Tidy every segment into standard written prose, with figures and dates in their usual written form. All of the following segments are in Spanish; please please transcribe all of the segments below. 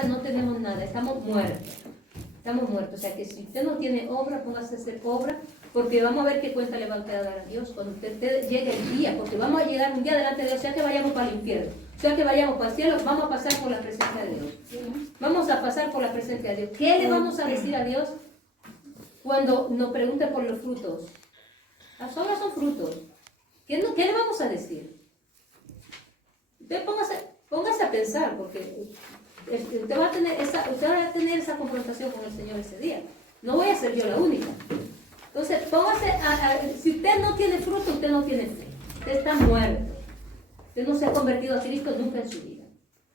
no tenemos nada, estamos muertos. Estamos muertos. O sea que si usted no tiene obra, póngase a hacer obra, porque vamos a ver qué cuenta le va a quedar a Dios cuando usted llegue el día, porque vamos a llegar un día delante de Dios, sea que vayamos para el infierno, sea que vayamos para el cielo, vamos a pasar por la presencia de Dios. Vamos a pasar por la presencia de Dios. ¿Qué le vamos a decir a Dios cuando nos pregunte por los frutos? Las obras son frutos. ¿Qué le vamos a decir? Usted póngase a pensar, porque usted va a tener esa confrontación con el Señor ese día. No voy a ser yo la única. Entonces, si usted no tiene fruto, usted no tiene fe. Usted está muerto. Usted no se ha convertido a Cristo nunca en su vida.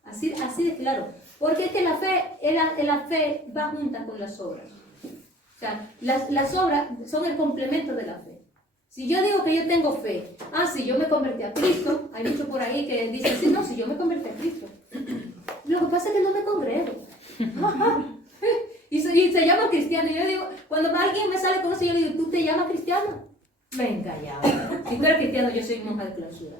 Así de claro. Porque es que la fe va junta con las obras. O sea, las obras son el complemento de la fe. Si yo digo que yo tengo fe, si yo me convertí a Cristo, hay muchos por ahí que dicen, sí, no, si yo me convertí a Cristo. Lo que pasa es que no me congrego. Y se llama cristiano. Y yo digo, cuando alguien me sale con eso, yo le digo, ¿tú te llamas cristiano? Venga ya. Si tú eres cristiano, yo soy monja de clausura.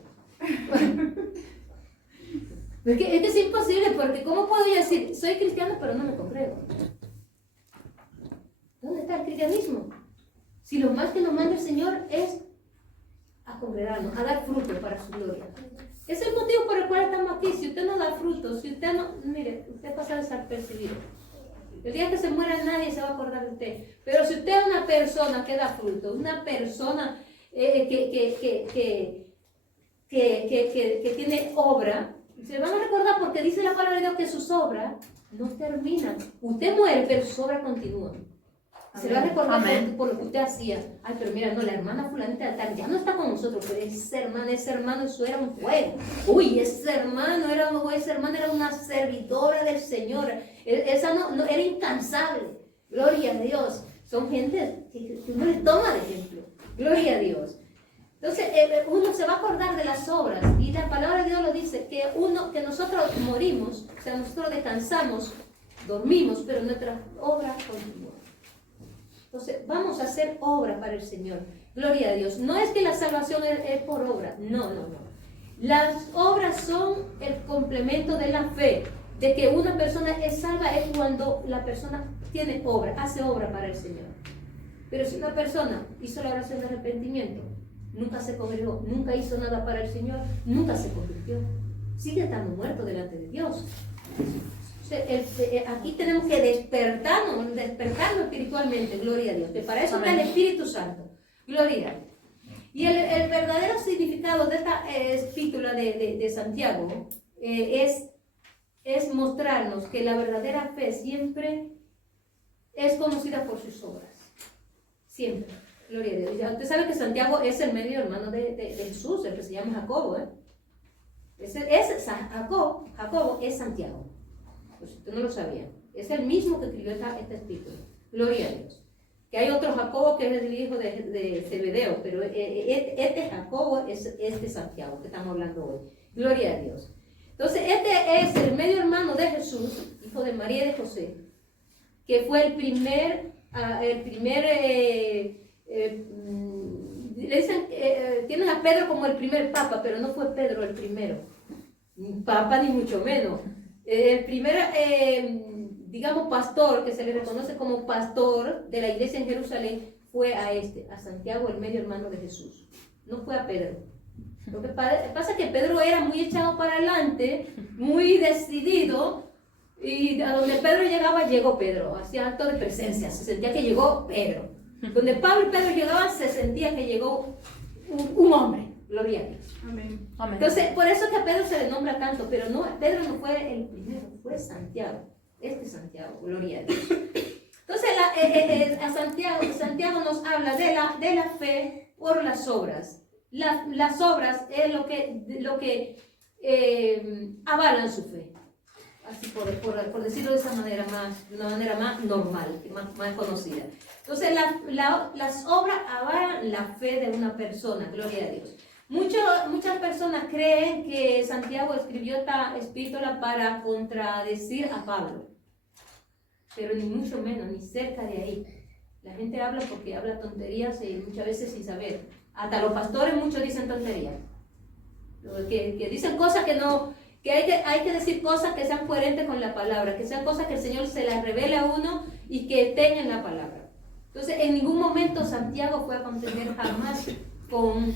Es que es imposible, porque ¿cómo puedo yo decir, soy cristiano, pero no me congrego? ¿Dónde está el cristianismo? Si lo más que nos manda el Señor es a congregarnos, a dar fruto para su gloria. Es el motivo por el cual estamos aquí. Si usted no da fruto, si usted no, mire, usted pasa a desapercibido. El día que se muera nadie se va a acordar de usted. Pero si usted es una persona que da fruto, una persona que tiene obra, se van a recordar porque dice la palabra de Dios que sus obras no terminan. Usted muere, pero sus obras continúan. Se va a recordar por lo que usted hacía. Ay, pero mira, no, la hermana fulanita de tal ya no está con nosotros, pero ese hermano, eso era un fuego. Uy, esa hermana era una servidora del Señor. Esa no era incansable. Gloria a Dios. Son gente que uno le toma de ejemplo. Gloria a Dios. Entonces, uno se va a acordar de las obras. Y la palabra de Dios lo dice, que nosotros morimos, o sea, nosotros descansamos, dormimos, pero nuestra obra continúa. Entonces, vamos a hacer obra para el Señor. Gloria a Dios. No es que la salvación es por obra. No. Las obras son el complemento de la fe. De que una persona es salva es cuando la persona tiene obra, hace obra para el Señor. Pero si una persona hizo la oración de arrepentimiento, nunca se congregó, nunca hizo nada para el Señor, nunca se convirtió, sigue estando muerto delante de Dios. Aquí tenemos que despertarnos espiritualmente, gloria a Dios. Que para eso está el Espíritu Santo, gloria a Dios. Y el verdadero significado de esta epístola de Santiago es mostrarnos que la verdadera fe siempre es conocida por sus obras. Siempre, gloria a Dios. Ya usted sabe que Santiago es el medio hermano de Jesús, el que se llama Jacobo. Jacobo es Santiago. Pues usted no lo sabía. Es el mismo que escribió esta epístola. Gloria a Dios. Que hay otro Jacobo que es el hijo de Zebedeo, pero este Jacobo es este Santiago que estamos hablando hoy. Gloria a Dios. Entonces, este es el medio hermano de Jesús, hijo de María y de José, que fue el primer le dicen, tienen a Pedro como el primer papa, pero no fue Pedro el primero. Ni papa ni mucho menos. El primer, digamos, pastor, que se le reconoce como pastor de la iglesia en Jerusalén, fue a Santiago, el medio hermano de Jesús. No fue a Pedro. Lo que pasa es que Pedro era muy echado para adelante, muy decidido, y a donde Pedro llegaba, llegó Pedro. Hacía acto de presencia, se sentía que llegó Pedro. Donde Pablo y Pedro llegaban, se sentía que llegó un hombre. Gloria a Dios. Amén. Entonces, por eso que a Pedro se le nombra tanto, pero no, Pedro no fue el primero, fue Santiago. Santiago, gloria a Dios. Entonces, a Santiago nos habla de la fe por las obras. Las obras es lo que avalan su fe. Así por decirlo de esa manera de una manera más normal, más conocida. Entonces, las obras avalan la fe de una persona, gloria a Dios. Muchas personas creen que Santiago escribió esta epístola para contradecir a Pablo, pero ni mucho menos, ni cerca de ahí. La gente habla porque habla tonterías y muchas veces sin saber. Hasta los pastores muchos dicen tonterías, que dicen cosas que que hay que decir cosas que sean coherentes con la palabra, que sean cosas que el Señor se las revele a uno y que estén en la palabra. Entonces, en ningún momento Santiago fue a contender jamás con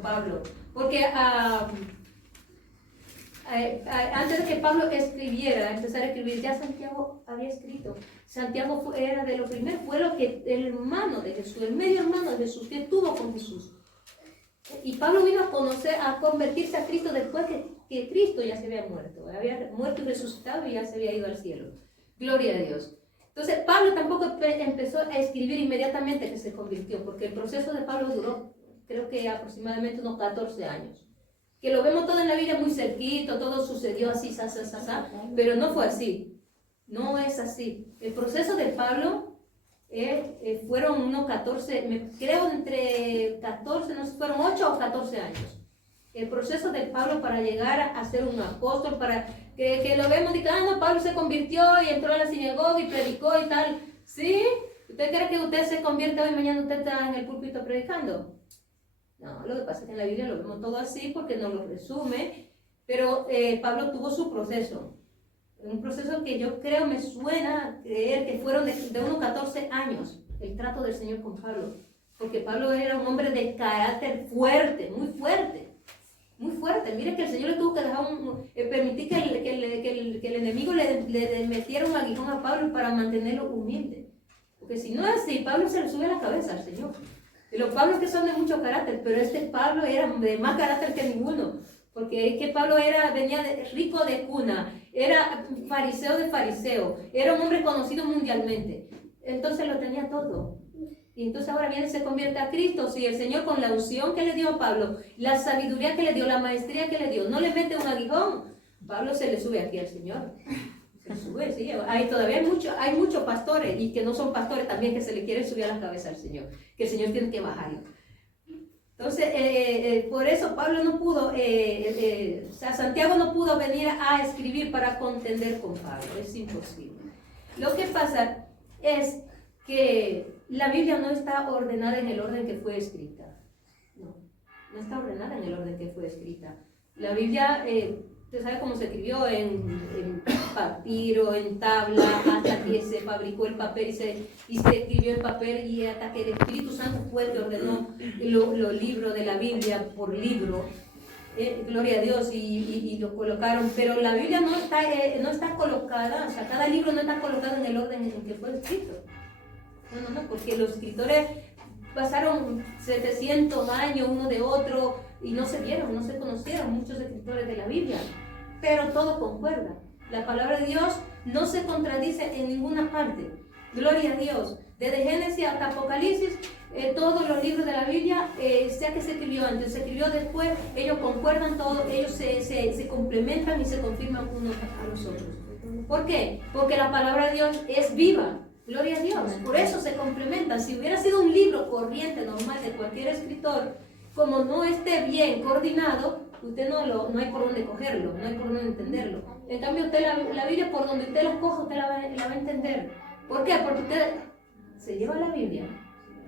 Pablo, porque antes de que Pablo empezar a escribir, ya Santiago había escrito. Santiago era de lo primero, fue el hermano de Jesús, el medio hermano de Jesús, que estuvo con Jesús. Y Pablo vino a convertirse a Cristo después que Cristo ya se había muerto y resucitado y ya se había ido al cielo. Gloria a Dios. Entonces Pablo tampoco empezó a escribir inmediatamente que se convirtió, porque el proceso de Pablo duró, creo que aproximadamente unos 14 años. Que lo vemos todo en la Biblia muy cerquito, todo sucedió así, pero no fue así. No es así. El proceso de Pablo fueron unos 14, creo entre 14, no sé, fueron 8 o 14 años. El proceso de Pablo para llegar a ser un apóstol, para que lo vemos y que, no, Pablo se convirtió y entró a la sinagoga y predicó y tal. ¿Sí? ¿Usted cree que usted se convierte hoy y mañana usted está en el púlpito predicando? No, lo que pasa es que en la Biblia lo vemos todo así porque nos lo resume, pero Pablo tuvo su proceso. Un proceso que yo creo, me suena creer que fueron de unos 14 años el trato del Señor con Pablo, porque Pablo era un hombre de carácter fuerte, muy fuerte, muy fuerte. Mire que el Señor le tuvo que dejar permitir que el enemigo le metiera un aguijón a Pablo para mantenerlo humilde, porque si no es así, Pablo se le sube a la cabeza al Señor. Y los Pablos que son de mucho carácter, pero este Pablo era de más carácter que ninguno, porque es que Pablo venía rico de cuna, era fariseo de fariseo, era un hombre conocido mundialmente, entonces lo tenía todo. Y entonces ahora viene y se convierte a Cristo. Si el Señor, con la unción que le dio a Pablo, la sabiduría que le dio, la maestría que le dio, no le mete un aguijón, Pablo se le sube aquí al Señor. Se sube, sí. Todavía hay muchos pastores y que no son pastores también que se le quieren subir a la cabeza al Señor, que el Señor tiene que bajarlo. Entonces, por eso Pablo no pudo, Santiago no pudo venir a escribir para contender con Pablo, es imposible. Lo que pasa es que la Biblia no está ordenada en el orden que fue escrita. No está ordenada en el orden que fue escrita. La Biblia, usted sabe cómo se escribió, en papiro, en tabla, hasta que se fabricó el papel y se escribió en papel, y hasta que el Espíritu Santo fue el que ordenó los libros de la Biblia por libro. Gloria a Dios, y lo colocaron, pero la Biblia no está colocada, o sea, cada libro no está colocado en el orden en que fue escrito. No, porque los escritores pasaron 700 años uno de otro y no se vieron, no se conocieron muchos escritores de la Biblia, pero todo concuerda. La palabra de Dios no se contradice en ninguna parte. Gloria a Dios. Desde Génesis hasta Apocalipsis, todos los libros de la Biblia, sea que se escribió antes, se escribió después, ellos concuerdan todo, ellos se complementan y se confirman unos a los otros. ¿Por qué? Porque la palabra de Dios es viva. Gloria a Dios. Por eso se complementan. Si hubiera sido un libro corriente, normal, de cualquier escritor, como no esté bien coordinado, usted no hay por dónde cogerlo, no hay por dónde entenderlo. En cambio, usted la Biblia, por donde usted la coja, usted la va a entender. ¿Por qué? Porque usted se lleva la Biblia,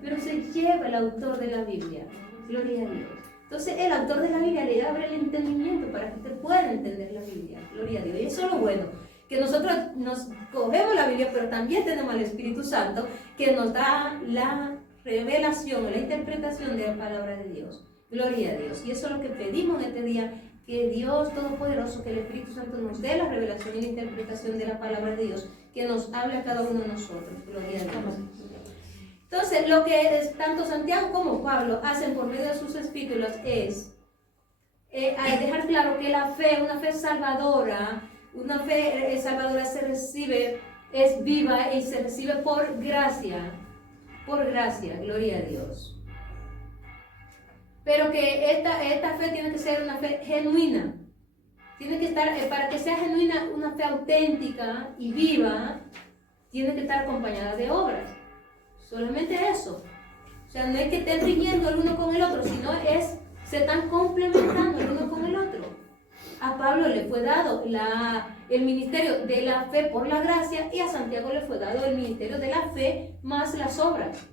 pero se lleva el autor de la Biblia. Gloria a Dios. Entonces, el autor de la Biblia le abre el entendimiento para que usted pueda entender la Biblia. Gloria a Dios. Y eso es lo bueno, que nosotros nos cogemos la Biblia, pero también tenemos al Espíritu Santo que nos da la revelación, la interpretación de la palabra de Dios. Gloria a Dios. Y eso es lo que pedimos en este día, que Dios Todopoderoso, que el Espíritu Santo nos dé la revelación y la interpretación de la palabra de Dios, que nos hable a cada uno de nosotros. Gloria a Dios. Entonces, lo que tanto Santiago como Pablo hacen por medio de sus epístolas es dejar claro que la fe, una fe salvadora, se recibe, es viva y se recibe por gracia, gloria a Dios. Pero que esta fe tiene que ser una fe genuina, tiene que estar, para que sea genuina, una fe auténtica y viva, tiene que estar acompañada de obras. Solamente eso. O sea, no es que estén riñendo el uno con el otro, sino se están complementando el uno con el otro. A Pablo le fue dado el ministerio de la fe por la gracia, y a Santiago le fue dado el ministerio de la fe más las obras.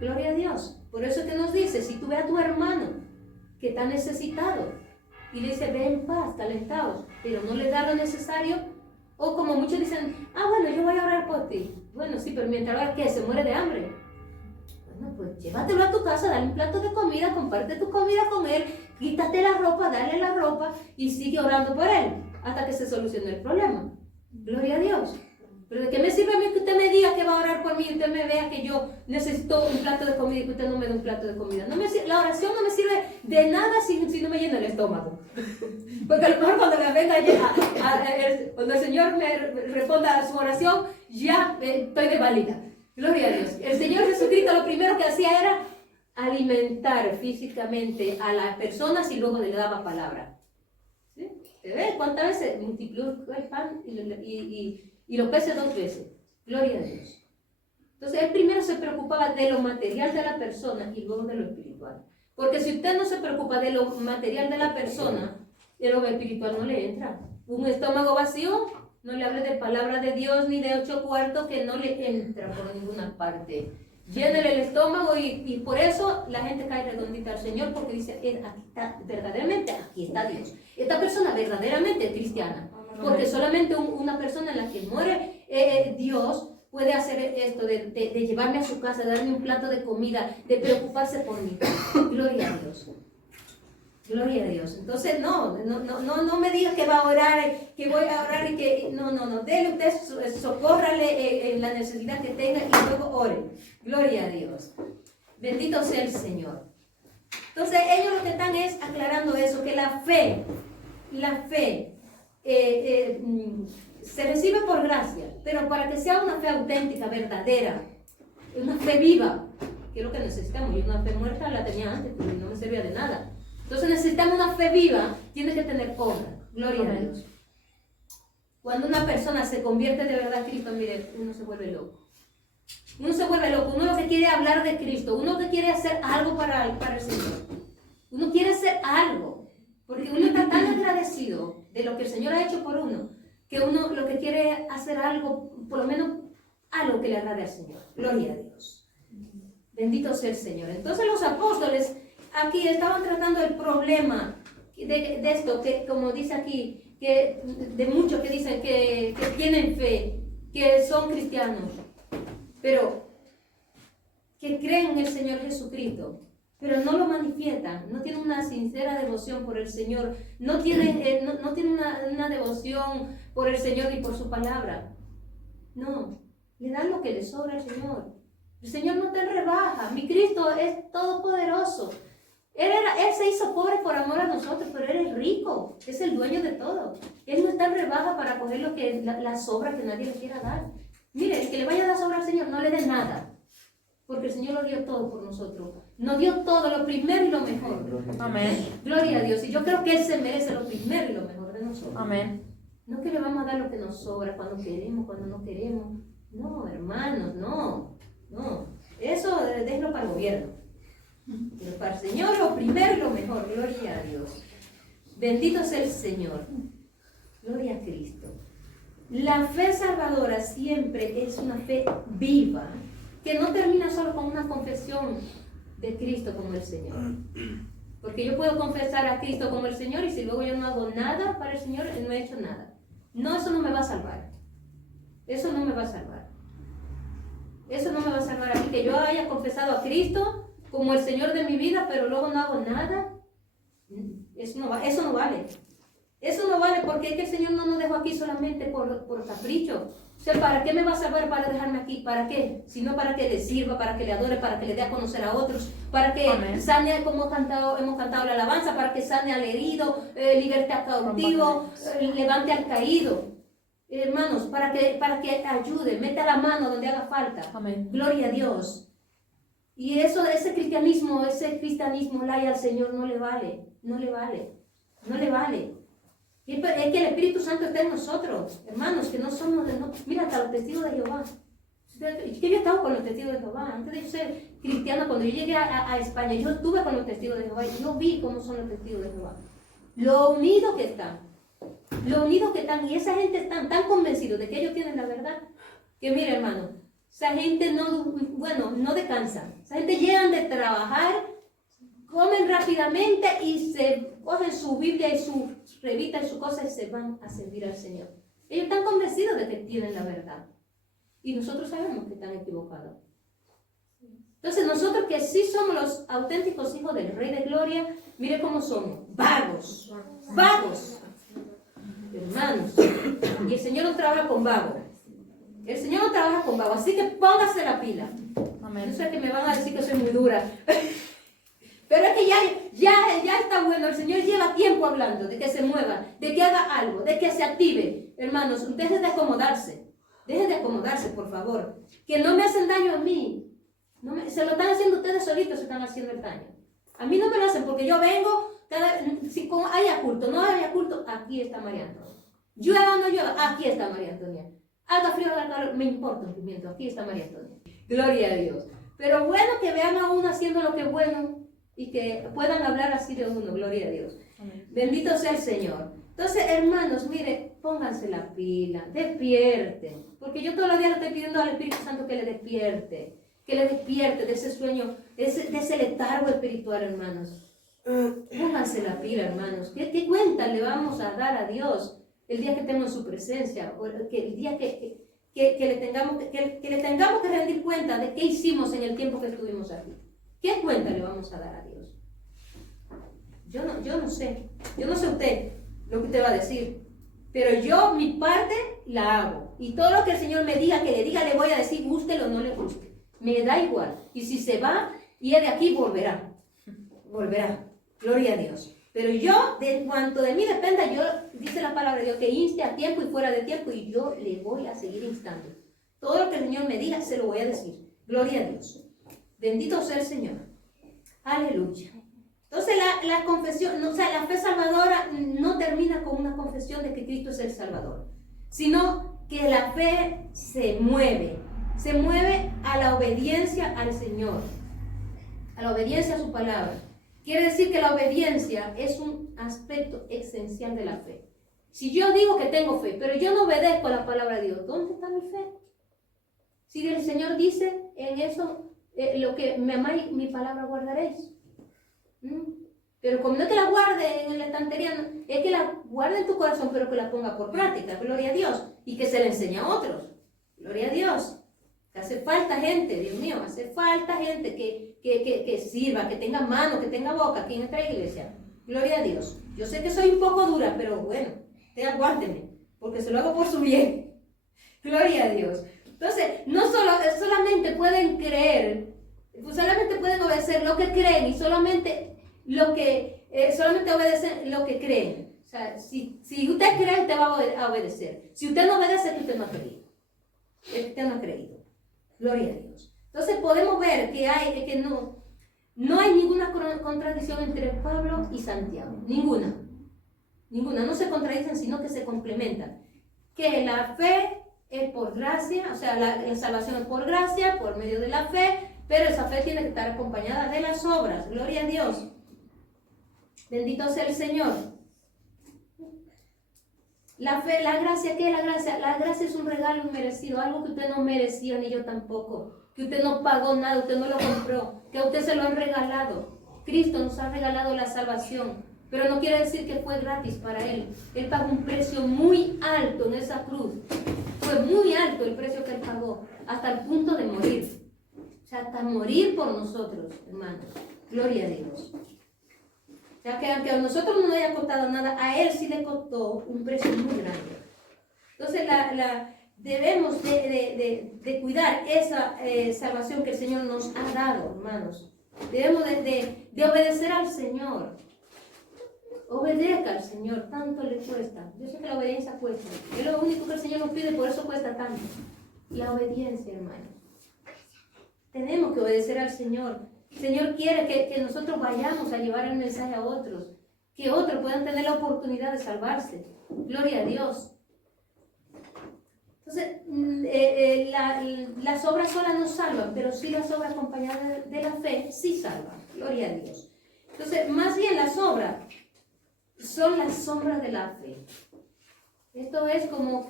Gloria a Dios. Por eso es que nos dice, si tú ves a tu hermano que está necesitado, y le dice, ve en paz, calentaos, pero no le da lo necesario. O como muchos dicen, bueno, yo voy a orar por ti. Bueno, sí, pero mientras orar, ¿qué? ¿Se muere de hambre? Bueno, pues llévatelo a tu casa, dale un plato de comida, comparte tu comida con él, quítate la ropa, dale la ropa y sigue orando por él hasta que se solucione el problema. Gloria a Dios. Pero ¿de qué me sirve a mí que usted me diga que va a orar por mí y usted me vea que yo necesito un plato de comida y que usted no me dé un plato de comida? La oración no me sirve de nada si no me llena el estómago. Porque a lo mejor cuando me venga cuando el Señor me responda a su oración, ya estoy de válida. Gloria a Dios. El Señor Jesucristo lo primero que hacía era alimentar físicamente a las personas y luego le daba palabra. ¿Sí? ¿Te ves cuántas veces multiplicó el pan y los peces 2 veces? Gloria a Dios. Entonces él primero se preocupaba de lo material de la persona y luego de lo espiritual. Porque si usted no se preocupa de lo material de la persona, de lo espiritual no le entra. Un estómago vacío, no le hable de palabra de Dios ni de 8 cuartos, que no le entra por ninguna parte. Llénele el estómago y por eso la gente cae redondita al Señor, porque dice, aquí está, verdaderamente, aquí está Dios. Esta persona verdaderamente es cristiana, porque solamente una persona en la que muere Dios puede hacer esto de llevarme a su casa, de darme un plato de comida, de preocuparse por mí. Gloria a Dios. Gloria a Dios. Entonces, no me diga que va a orar, que voy a orar y que... No. Dele usted, socórrale en la necesidad que tenga y luego ore. Gloria a Dios. Bendito sea el Señor. Entonces, ellos lo que están es aclarando eso, que la fe se recibe por gracia, pero para que sea una fe auténtica, verdadera, una fe viva, que es lo que necesitamos. Yo una fe muerta la tenía antes, pero no me servía de nada. Entonces necesitamos una fe viva, tiene que tener obra. Gloria a Dios. Cuando una persona se convierte de verdad a Cristo, mire, uno se vuelve loco. Uno se vuelve loco, uno lo que quiere hablar de Cristo, uno que quiere hacer algo para el Señor. Uno quiere hacer algo, porque uno está tan agradecido de lo que el Señor ha hecho por uno, que uno lo que quiere hacer algo, por lo menos algo que le agrade al Señor. Gloria a Dios. Bendito sea el Señor. Entonces los apóstoles aquí estaban tratando el problema de esto, que como dice aquí, que de muchos que dicen que tienen fe, que son cristianos, pero que creen en el Señor Jesucristo, pero no lo manifiestan, no tienen una sincera devoción por el Señor, no tienen una devoción por el Señor ni por su palabra. No, le dan lo que le sobra al Señor. El Señor no te rebaja, mi Cristo es todopoderoso. Él se hizo pobre por amor a nosotros, pero Él es rico, es el dueño de todo. Él no está en rebaja para coger lo que la sobra que nadie le quiera dar. Mire, el que le vaya a dar sobra al Señor, no le dé nada, porque el Señor lo dio todo por nosotros. Nos dio todo, lo primero y lo mejor. Amén. Gloria a Dios. Y yo creo que Él se merece lo primero y lo mejor de nosotros. Amén. No que le vamos a dar lo que nos sobra, cuando queremos, cuando no queremos. No, hermanos, no. Eso déjelo para el gobierno. Pero para el Señor lo primero y lo mejor. Gloria a Dios. Bendito sea el Señor. Gloria a Cristo. La fe salvadora siempre es una fe viva, que no termina solo con una confesión de Cristo como el Señor. Porque yo puedo confesar a Cristo como el Señor y si luego yo no hago nada para el Señor, no he hecho nada. No, eso no me va a salvar. Eso no me va a salvar. Eso no me va a salvar a mí, que yo haya confesado a Cristo como el Señor de mi vida, pero luego no hago nada. Eso no vale. Eso no vale, porque es que el Señor no nos dejó aquí solamente por capricho. O sea, ¿para qué me va a salvar para dejarme aquí? ¿Para qué? Sino para que le sirva, para que le adore, para que le dé a conocer a otros, para que sane, como hemos cantado la alabanza, para que sane al herido, liberte al cautivo, levante al caído. Hermanos, para que ayude, meta la mano donde haga falta. Amén. Gloria a Dios. Y ese cristianismo laya al Señor no le vale. Es que el Espíritu Santo está en nosotros, hermanos, que no somos mira, hasta los testigos de Jehová. Que yo he estado con los testigos de Jehová. Antes de yo ser cristiana, cuando yo llegué a España, yo estuve con los testigos de Jehová y yo vi cómo son los testigos de Jehová. Lo unidos que están, y esa gente están tan convencidos de que ellos tienen la verdad, que mire, hermano, esa gente no descansa. Esa gente llegan de trabajar comen rápidamente y se cogen su Biblia y su revista y su cosa y se van a servir al Señor. Ellos están convencidos de que tienen la verdad. Y nosotros sabemos que están equivocados. Entonces nosotros que sí somos los auténticos hijos del Rey de Gloria, mire cómo somos, vagos, vagos, hermanos. Y el Señor no trabaja con vagos. El Señor no trabaja con vagos, así que póngase la pila. Amén. Yo sé que me van a decir que soy muy dura. Pero es que ya está bueno. El Señor lleva tiempo hablando de que se mueva, de que haga algo, de que se active. Hermanos, dejen de acomodarse. Dejen de acomodarse, por favor. Que no me hacen daño a mí. Se lo están haciendo ustedes solitos, se están haciendo el daño. A mí no me lo hacen porque yo vengo, si haya culto, no haya culto, aquí está María Antonia. Llueva o no llueva, aquí está María Antonia. Haga frío o haga calor, me importa un pimiento, aquí está María Antonia. Gloria a Dios. Pero bueno que vean a uno haciendo lo que es bueno y que puedan hablar así de uno, gloria a Dios. Amén. Bendito sea el Señor. Entonces, hermanos, mire, pónganse la pila, despierten. Porque yo todos los días le estoy pidiendo al Espíritu Santo que le despierte de ese sueño, de ese letargo espiritual, hermanos. Pónganse la pila, hermanos. ¿Qué cuenta le vamos a dar a Dios el día que estemos en su presencia? O el día que le tengamos que rendir cuenta de qué hicimos en el tiempo que estuvimos aquí. ¿Qué cuenta le vamos a dar a Dios? Yo no sé usted lo que usted va a decir, pero yo mi parte la hago. Y todo lo que el Señor me diga, que le diga, le voy a decir, gústelo o no le guste. Me da igual. Y si se va y es de aquí, volverá. Gloria a Dios. Pero yo, de cuanto de mí dependa, dice la palabra de Dios, que inste a tiempo y fuera de tiempo, y yo le voy a seguir instando. Todo lo que el Señor me diga, se lo voy a decir. Gloria a Dios. Bendito sea el Señor. Aleluya. Entonces la confesión, la fe salvadora no termina con una confesión de que Cristo es el Salvador, sino que la fe se mueve a la obediencia al Señor, a la obediencia a su palabra. Quiere decir que la obediencia es un aspecto esencial de la fe. Si yo digo que tengo fe, pero yo no obedezco a la palabra de Dios, ¿dónde está mi fe? Si el Señor dice en eso, lo que me amáis, mi palabra guardaréis. Pero como no es que la guarde en la estantería, es que la guarde en tu corazón, pero que la ponga por práctica, gloria a Dios, y que se la enseñe a otros, gloria a Dios. Hace falta gente, Dios mío, hace falta gente que sirva, que tenga mano, que tenga boca aquí en esta iglesia, gloria a Dios. Yo sé que soy un poco dura, pero bueno, aguánteme, porque se lo hago por su bien, gloria a Dios. Entonces, no solamente pueden creer, solamente pueden obedecer lo que creen y solamente obedecen lo que creen. O sea, si usted cree, usted va a obedecer. Si usted no obedece, usted no ha creído. Usted no ha creído. Gloria a Dios. Entonces podemos ver que no hay ninguna contradicción entre Pablo y Santiago. Ninguna. No se contradicen, sino que se complementan. Que la fe es por gracia, o sea, la salvación es por gracia, por medio de la fe, pero esa fe tiene que estar acompañada de las obras. Gloria a Dios. Bendito sea el Señor. La fe, la gracia, ¿qué es la gracia? La gracia es un regalo inmerecido, algo que usted no merecía, ni yo tampoco. Que usted no pagó nada, usted no lo compró, que a usted se lo han regalado. Cristo nos ha regalado la salvación, pero no quiere decir que fue gratis para Él. Él pagó un precio muy alto en esa cruz. Fue muy alto el precio que Él pagó, hasta el punto de morir. O sea, hasta morir por nosotros, hermanos. Gloria a Dios. O sea, que aunque a nosotros no nos haya costado nada, a Él sí le costó un precio muy grande. Entonces, debemos de cuidar esa salvación que el Señor nos ha dado, hermanos. Debemos de obedecer al Señor. Obedezca al Señor, tanto le cuesta. Yo sé que la obediencia cuesta. Es lo único que el Señor nos pide, por eso cuesta tanto. La obediencia, hermanos. Tenemos que obedecer al Señor. El Señor quiere que nosotros vayamos a llevar el mensaje a otros, que otros puedan tener la oportunidad de salvarse. Gloria a Dios. Entonces, las obras solas no salvan, pero sí las obras acompañadas de la fe sí salvan. Gloria a Dios. Entonces, más bien las obras son las sombras de la fe. Esto es como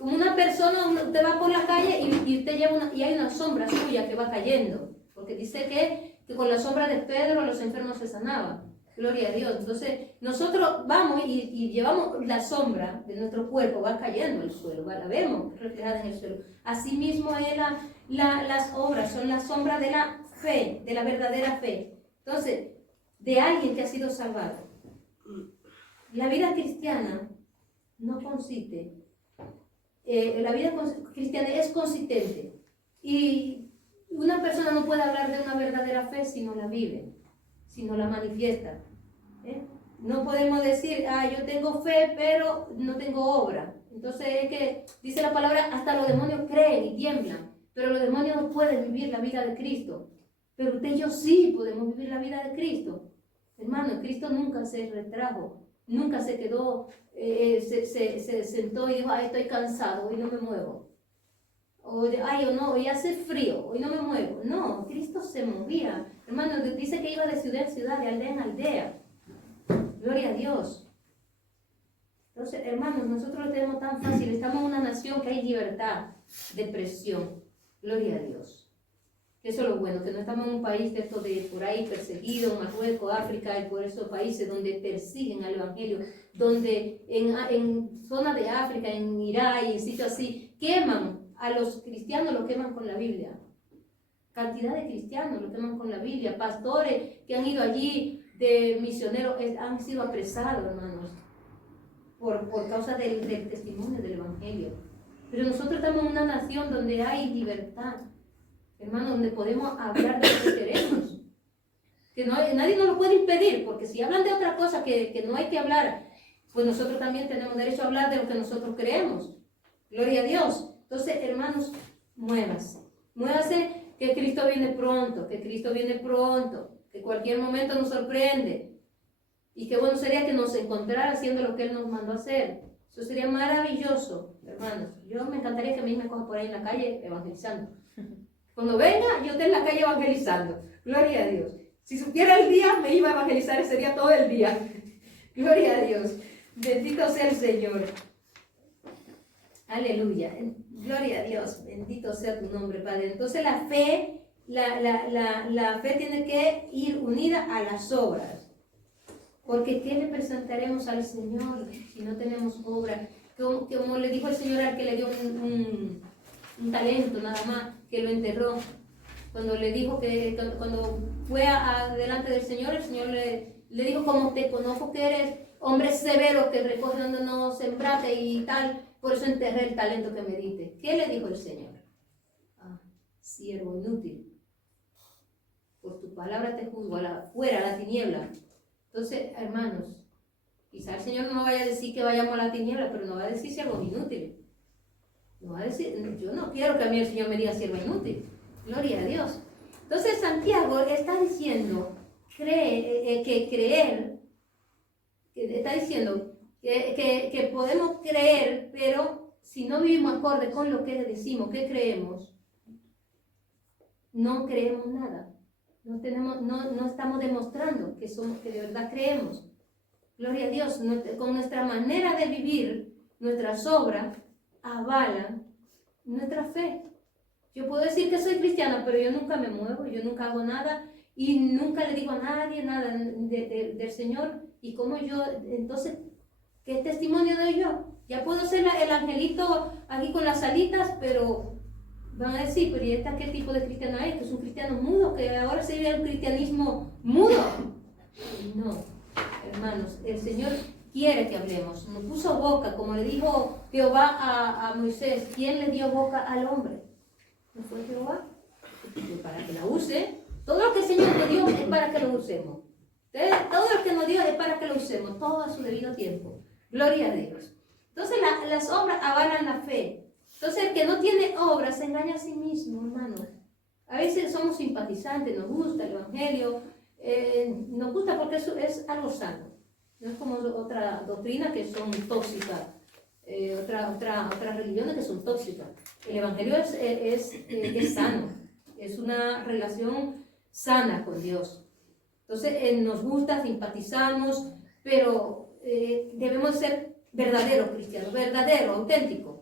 una persona, usted va por la calle y usted lleva y hay una sombra suya que va cayendo. Porque dice que que con la sombra de Pedro los enfermos se sanaban. Gloria a Dios. Entonces, nosotros vamos y llevamos la sombra de nuestro cuerpo, va cayendo al suelo, la vemos reflejada en el suelo. Asimismo, es las obras son la sombra de la fe, de la verdadera fe. Entonces, de alguien que ha sido salvado. La vida cristiana no consiste, la vida cristiana es consistente. Y una persona no puede hablar de una verdadera fe si no la vive, si no la manifiesta. No podemos decir, yo tengo fe, pero no tengo obra. Entonces es que, dice la palabra, hasta los demonios creen y tiemblan, pero los demonios no pueden vivir la vida de Cristo. Pero usted y yo sí podemos vivir la vida de Cristo. Hermano, Cristo nunca se retrajo, nunca se quedó, se sentó y dijo, estoy cansado, hoy no me muevo. O no, hoy hace frío, hoy no me muevo. No, Cristo se movía. Hermano, dice que iba de ciudad en ciudad, de aldea en aldea. Gloria a Dios. Entonces, hermanos, nosotros lo tenemos tan fácil. Estamos en una nación que hay libertad de expresión. Gloria a Dios. Eso es lo bueno, que no estamos en un país de estos de por ahí perseguido, Marruecos, África, y por esos países donde persiguen al Evangelio, donde en zonas de África, en Irak y en sitios así, queman a los cristianos, lo queman con la Biblia. Cantidad de cristianos lo queman con la Biblia. Pastores que han ido allí de misioneros han sido apresados, hermanos, por causa del testimonio del Evangelio. Pero nosotros estamos en una nación donde hay libertad, hermanos, donde podemos hablar de lo que queremos. Que nadie nos lo puede impedir, porque si hablan de otra cosa que no hay que hablar, pues nosotros también tenemos derecho a hablar de lo que nosotros creemos. Gloria a Dios. Entonces, hermanos, muévase. Muévase, que Cristo viene pronto, que Cristo viene pronto, que cualquier momento nos sorprende. Y qué bueno sería que nos encontrara haciendo lo que Él nos mandó a hacer. Eso sería maravilloso, hermanos. Yo me encantaría que a mí me coja por ahí en la calle evangelizando. Cuando venga, yo esté en la calle evangelizando. Gloria a Dios. Si supiera el día, me iba a evangelizar ese día todo el día. Gloria a Dios. Bendito sea el Señor. Aleluya. Gloria a Dios. Bendito sea tu nombre, Padre. Entonces la fe, la fe tiene que ir unida a las obras. Porque ¿qué le presentaremos al Señor si no tenemos obra? Como le dijo el Señor al que le dio un talento nada más, que lo enterró. Cuando le dijo que cuando fue delante del Señor, el Señor le dijo, como te conozco que eres hombre severo, que recoge donde no sembraste y tal, por eso enterré el talento que me diste. ¿Qué le dijo el Señor? Siervo inútil, por tu palabra te juzgo, fuera a la tiniebla. Entonces, hermanos, quizá el Señor no vaya a decir que vayamos a la tiniebla, pero no va a decir siervo inútil. No va a decir, yo no quiero que a mí el Señor me diga siervo inútil. Gloria a Dios. Entonces Santiago está diciendo está diciendo que podemos creer, pero si no vivimos acorde con lo que decimos, que creemos, no creemos nada. No estamos demostrando que de verdad creemos. Gloria a Dios. Con nuestra manera de vivir, nuestras obras avalan nuestra fe. Yo puedo decir que soy cristiana, pero yo nunca me muevo, yo nunca hago nada y nunca le digo a nadie nada del Señor. Y como yo, entonces, ¿qué testimonio doy yo? Ya puedo ser el angelito aquí con las alitas, pero van a decir, pero ¿y esta qué tipo de cristiano es? Que es un cristiano mudo, que ahora se vive un cristianismo mudo. No, hermanos, el Señor quiere que hablemos. Nos puso boca, como le dijo Jehová a Moisés. ¿Quién le dio boca al hombre? ¿No fue Jehová? Para que la use. Todo lo que el Señor te dio es para que lo usemos. Todo lo que nos dio es para que lo usemos, todo a su debido tiempo. Gloria a Dios. Entonces las obras avalan la fe. Entonces el que no tiene obras se engaña a sí mismo, hermano. A veces somos simpatizantes, nos gusta el Evangelio, nos gusta porque eso es algo sano. No es como otra doctrina que son tóxicas, otras religiones que son tóxicas. El Evangelio es sano, es una relación sana con Dios. Entonces nos gusta, simpatizamos, pero debemos ser verdaderos cristianos, verdaderos, auténticos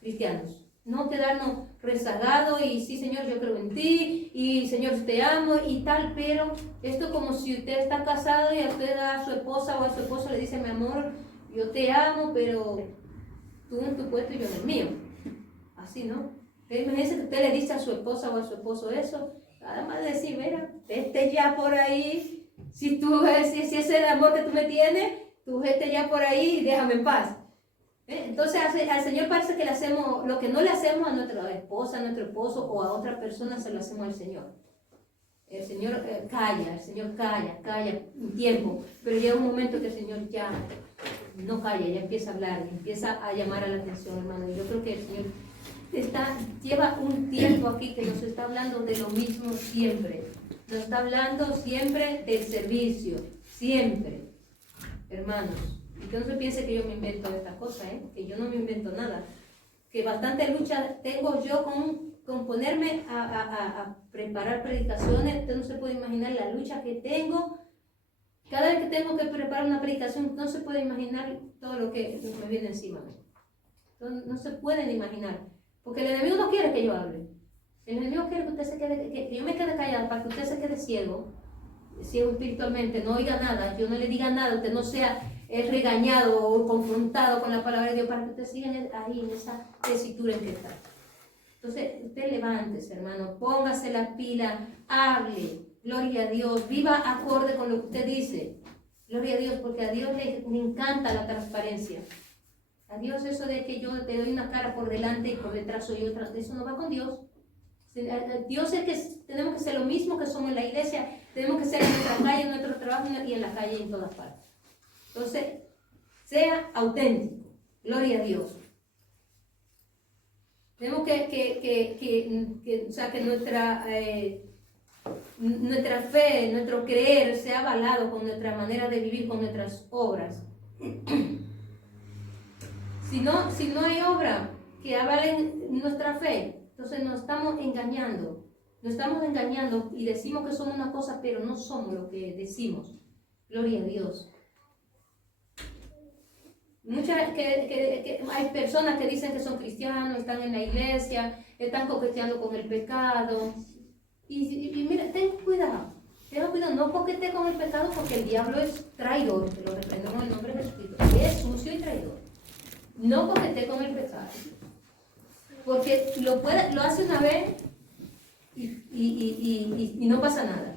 cristianos. No quedarnos rezagado y sí, Señor, yo creo en ti y Señor, te amo y tal, pero esto como si usted está casado y a usted a su esposa o a su esposo le dice, mi amor, yo te amo, pero tú en tu puesto y yo en el mío. Así, ¿no? Imagínense que usted le dice a su esposa o a su esposo eso, nada más decir, mira, vete ya por ahí, si ese es el amor que tú me tienes, tú vete ya por ahí y déjame en paz. Entonces al Señor parece que le hacemos, lo que no le hacemos a nuestra esposa, a nuestro esposo o a otra persona, se lo hacemos al Señor. El Señor calla, el Señor calla un tiempo, pero llega un momento que el Señor ya no calla, ya empieza a hablar, empieza a llamar a la atención, hermano. Y yo creo que el Señor lleva un tiempo aquí que nos está hablando de lo mismo siempre. Nos está hablando siempre del servicio, siempre, hermanos. Y que no se piense que yo me invento esta cosa, que yo no me invento nada. Que bastante lucha tengo yo con ponerme a preparar predicaciones. Usted no se puede imaginar la lucha que tengo. Cada vez que tengo que preparar una predicación, no se puede imaginar todo lo que me viene encima. Entonces, no se pueden imaginar. Porque el enemigo no quiere que yo hable. El enemigo quiere que usted se quede, que yo me quede callada para que usted se quede ciego espiritualmente, no oiga nada, yo no le diga nada, usted no sea regañado o confrontado con la palabra de Dios para que usted siga ahí en esa tesitura en que está. Entonces, usted levántese, hermano, póngase la pila, hable, gloria a Dios, viva acorde con lo que usted dice. Gloria a Dios, porque a Dios le encanta la transparencia. A Dios eso de que yo te doy una cara por delante y por detrás soy otra, eso no va con Dios. Dios es que tenemos que ser lo mismo que somos en la iglesia, tenemos que ser en nuestra calle, en nuestro trabajo y en la calle y en todas partes. Entonces, sea auténtico, gloria a Dios. Tenemos que nuestra fe, nuestro creer sea avalado con nuestra manera de vivir, con nuestras obras. Si no hay obra que avalen nuestra fe, entonces nos estamos engañando y decimos que somos una cosa, pero no somos lo que decimos. Gloria a Dios. Hay personas que dicen que son cristianos, están en la iglesia, están coqueteando con el pecado. Y mira, ten cuidado, no coquetee con el pecado porque el diablo es traidor, te lo reprendemos en el nombre de Jesucristo, es sucio y traidor. No coquetee con el pecado, porque lo hace una vez y no pasa nada.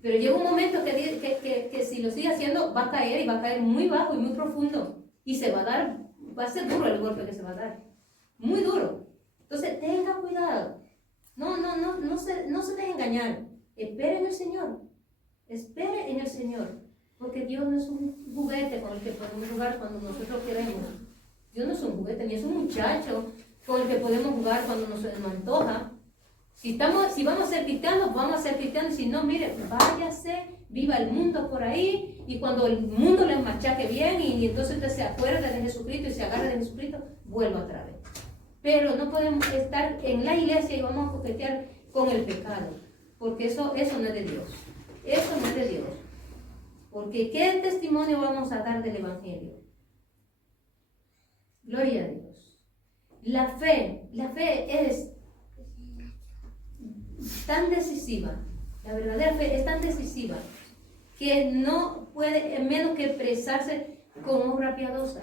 Pero llega un momento que si lo sigue haciendo va a caer y va a caer muy bajo y muy profundo. Y va a ser duro el golpe que se va a dar. Muy duro. Entonces tenga cuidado. No se deje engañar. Espere en el Señor. Espere en el Señor. Porque Dios no es un juguete con el que podemos jugar cuando nosotros queremos. Dios no es un juguete, ni es un muchacho con el que podemos jugar cuando nos antoja. Si vamos a ser cristianos, vamos a ser cristianos. Si no, mire, váyase, viva el mundo por ahí. Y cuando el mundo le machaque bien y entonces usted se acuerda de Jesucristo y se agarra de Jesucristo, vuelva otra vez. Pero no podemos estar en la iglesia y vamos a coquetear con el pecado. Porque eso no es de Dios. Eso no es de Dios. Porque ¿qué testimonio vamos a dar del Evangelio? Gloria a Dios. La fe es tan decisiva, la verdadera fe es tan decisiva que no puede menos que expresarse con obra piadosa.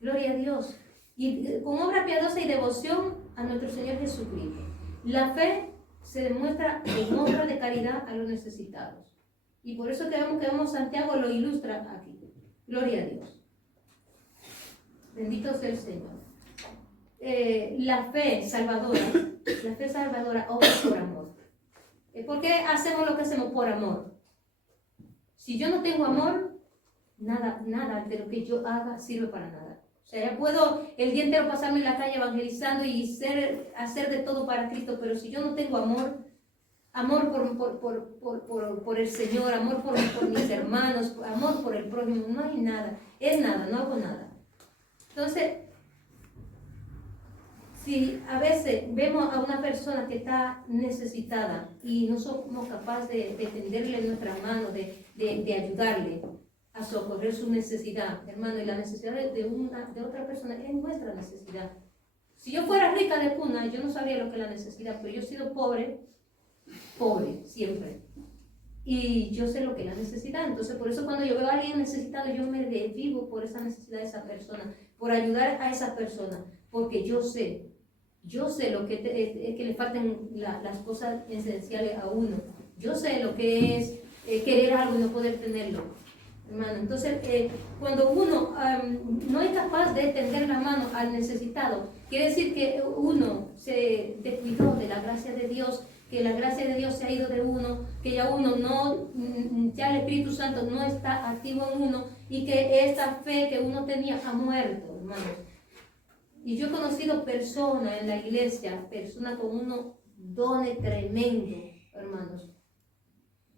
Gloria a Dios. Y con obra piadosa y devoción a nuestro Señor Jesucristo. La fe se demuestra en obra de caridad a los necesitados. Y por eso que vemos Santiago lo ilustra aquí. Gloria a Dios. Bendito sea el Señor. La fe salvadora obra por amor. ¿Por qué hacemos lo que hacemos? Por amor. Si yo no tengo amor, nada de lo que yo haga sirve para nada. O sea, ya puedo el día entero pasarme en la calle evangelizando y hacer de todo para Cristo, pero si yo no tengo amor por el Señor, amor por mis hermanos, amor por el prójimo, no hay nada. Es nada, no hago nada. Entonces, si a veces vemos a una persona que está necesitada y no somos capaces de tenderle nuestras manos, de ayudarle a socorrer su necesidad, hermano, y la necesidad de otra persona es nuestra necesidad. Si yo fuera rica de cuna, yo no sabría lo que es la necesidad, pero yo he sido pobre siempre. Y yo sé lo que es la necesidad. Entonces, por eso cuando yo veo a alguien necesitado, yo me desvivo por esa necesidad de esa persona, por ayudar a esa persona, porque yo sé lo que es que le faltan las cosas esenciales a uno. Yo sé lo que es querer algo y no poder tenerlo, hermano. Entonces, cuando uno no es capaz de tender la mano al necesitado, quiere decir que uno se descuidó de la gracia de Dios, que la gracia de Dios se ha ido de uno, que ya uno no, ya el Espíritu Santo no está activo en uno y que esta fe que uno tenía ha muerto, hermanos. Y yo he conocido personas en la iglesia, personas con unos dones tremendos, hermanos,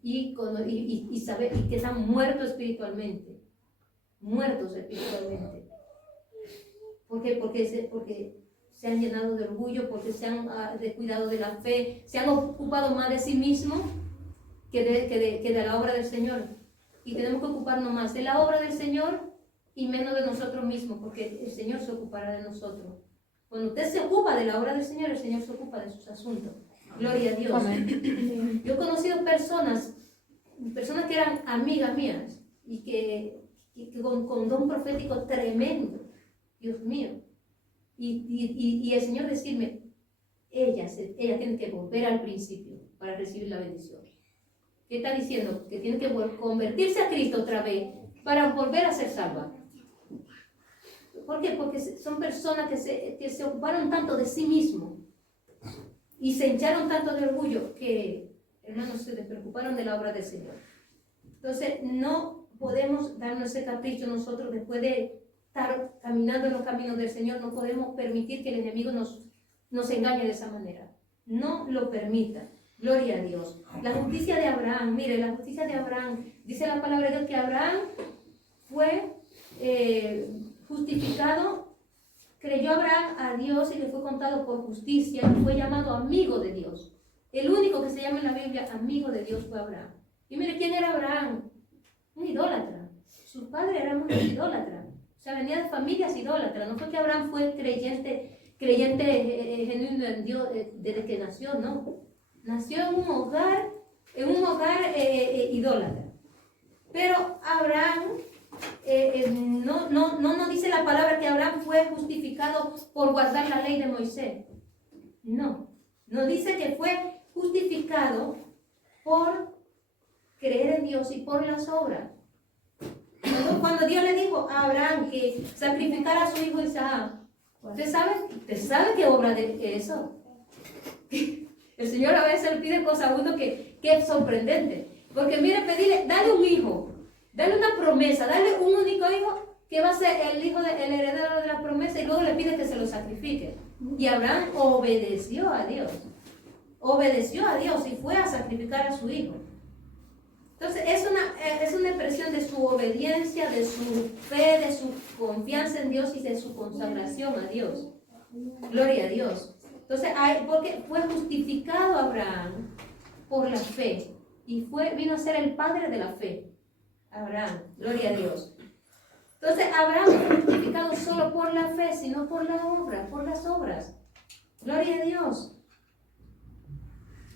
y que están muertos espiritualmente. ¿Por qué? Porque se han llenado de orgullo, porque se han descuidado de la fe, se han ocupado más de sí mismos que de la obra del Señor. Y tenemos que ocuparnos más de la obra del Señor y menos de nosotros mismos, porque el Señor se ocupará de nosotros. Cuando usted se ocupa de la obra del Señor, el Señor se ocupa de sus asuntos. Gloria a Dios. Amén. Yo he conocido personas que eran amigas mías y que con don profético tremendo, Dios mío. Y el Señor decirme, ella tiene que volver al principio para recibir la bendición. ¿Qué está diciendo? Que tiene que convertirse a Cristo otra vez para volver a ser salva. ¿Por qué? Porque son personas que se ocuparon tanto de sí mismos y se hincharon tanto de orgullo que, hermanos, se despreocuparon de la obra del Señor. Entonces, no podemos darnos ese capricho nosotros después de estar caminando en los caminos del Señor. No podemos permitir que el enemigo nos engañe de esa manera. No lo permita. Gloria a Dios. La justicia de Abraham, mire, la justicia de Abraham, dice la palabra de Dios que Abraham fue justificado, creyó Abraham a Dios y le fue contado por justicia y fue llamado amigo de Dios. El único que se llama en la Biblia amigo de Dios fue Abraham. Y mire, ¿quién era Abraham? Un idólatra. Sus padres eran unos idólatras. O sea, venía de familias idólatras. No fue que Abraham fue creyente genuino en Dios desde que nació, no. Nació en un hogar idólatra. Pero Abraham, no dice la palabra que Abraham fue justificado por guardar la ley de Moisés. No dice que fue justificado por creer en Dios y por las obras. Cuando Dios le dijo a Abraham que sacrificara a su hijo Isaac, ¿usted sabe qué obra de eso? El Señor a veces le pide cosas a uno que es sorprendente. Porque mire, pedirle, dale un hijo, dale una promesa, dale un único hijo que va a ser el heredero de la promesa y luego le pide que se lo sacrifique. Y Abraham obedeció a Dios y fue a sacrificar a su hijo. Entonces es una expresión de su obediencia, de su fe, de su confianza en Dios y de su consagración a Dios. Gloria a Dios. Entonces, porque fue justificado Abraham por la fe y vino a ser el padre de la fe. Abraham, gloria a Dios. Entonces, Abraham fue justificado solo por la fe, sino por la obra, por las obras. Gloria a Dios.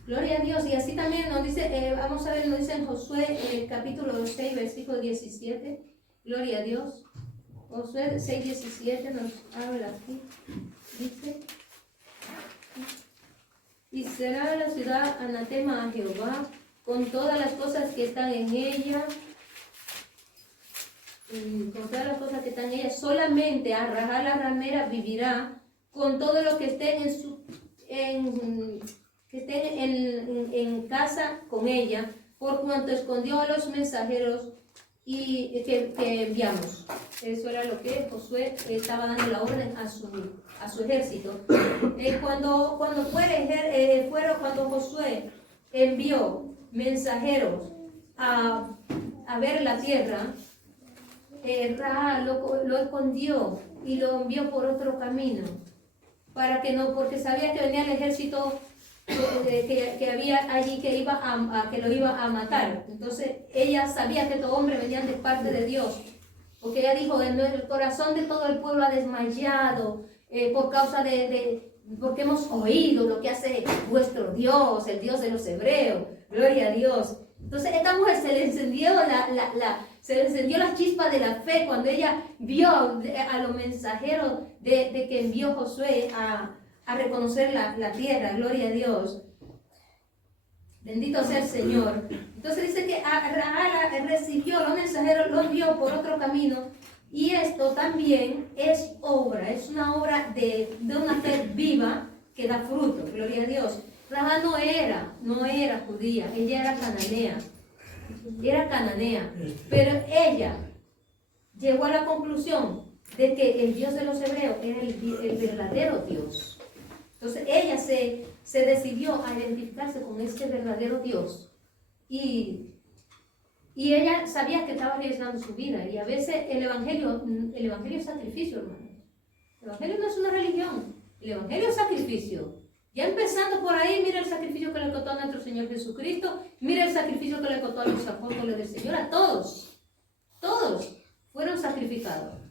Gloria a Dios. Y así también nos dice, vamos a ver, nos dice en Josué capítulo 6, versículo 17. Gloria a Dios. Josué 6, 17 nos habla aquí. Dice: y será la ciudad anatema a Jehová, con todas las cosas que están en ella, solamente a Rahab la ramera vivirá, con todo lo que esté en casa con ella, por cuanto escondió a los mensajeros y que enviamos. Eso era lo que Josué estaba dando la orden a su ejército. Cuando Josué envió mensajeros a ver la tierra, Rahab lo escondió y lo envió por otro camino, porque sabía que venía el ejército que había allí que lo iba a matar. Entonces ella sabía que estos hombres venían de parte de Dios, porque ella dijo: el corazón de todo el pueblo ha desmayado, por causa porque hemos oído lo que hace vuestro Dios, el Dios de los hebreos. Gloria a Dios. Entonces esta mujer se le encendió la chispa de la fe cuando ella vio a los mensajeros de que envió Josué a reconocer la tierra. Gloria a Dios. Bendito sea el Señor. Entonces dice que Rahab recibió los mensajeros, los vio por otro camino. Y esto también es una obra de una fe viva que da fruto. Gloria a Dios. Rahab no era judía, ella era cananea. Pero ella llegó a la conclusión de que el Dios de los hebreos era el verdadero Dios. Entonces ella se decidió a identificarse con este verdadero Dios. Y ella sabía que estaba arriesgando su vida. Y a veces el evangelio es sacrificio, hermanos. El evangelio no es una religión. El evangelio es sacrificio. Ya empezando por ahí, mira el sacrificio que le costó a nuestro Señor Jesucristo. Mira el sacrificio que le costó a los apóstoles del Señor. A todos fueron sacrificados.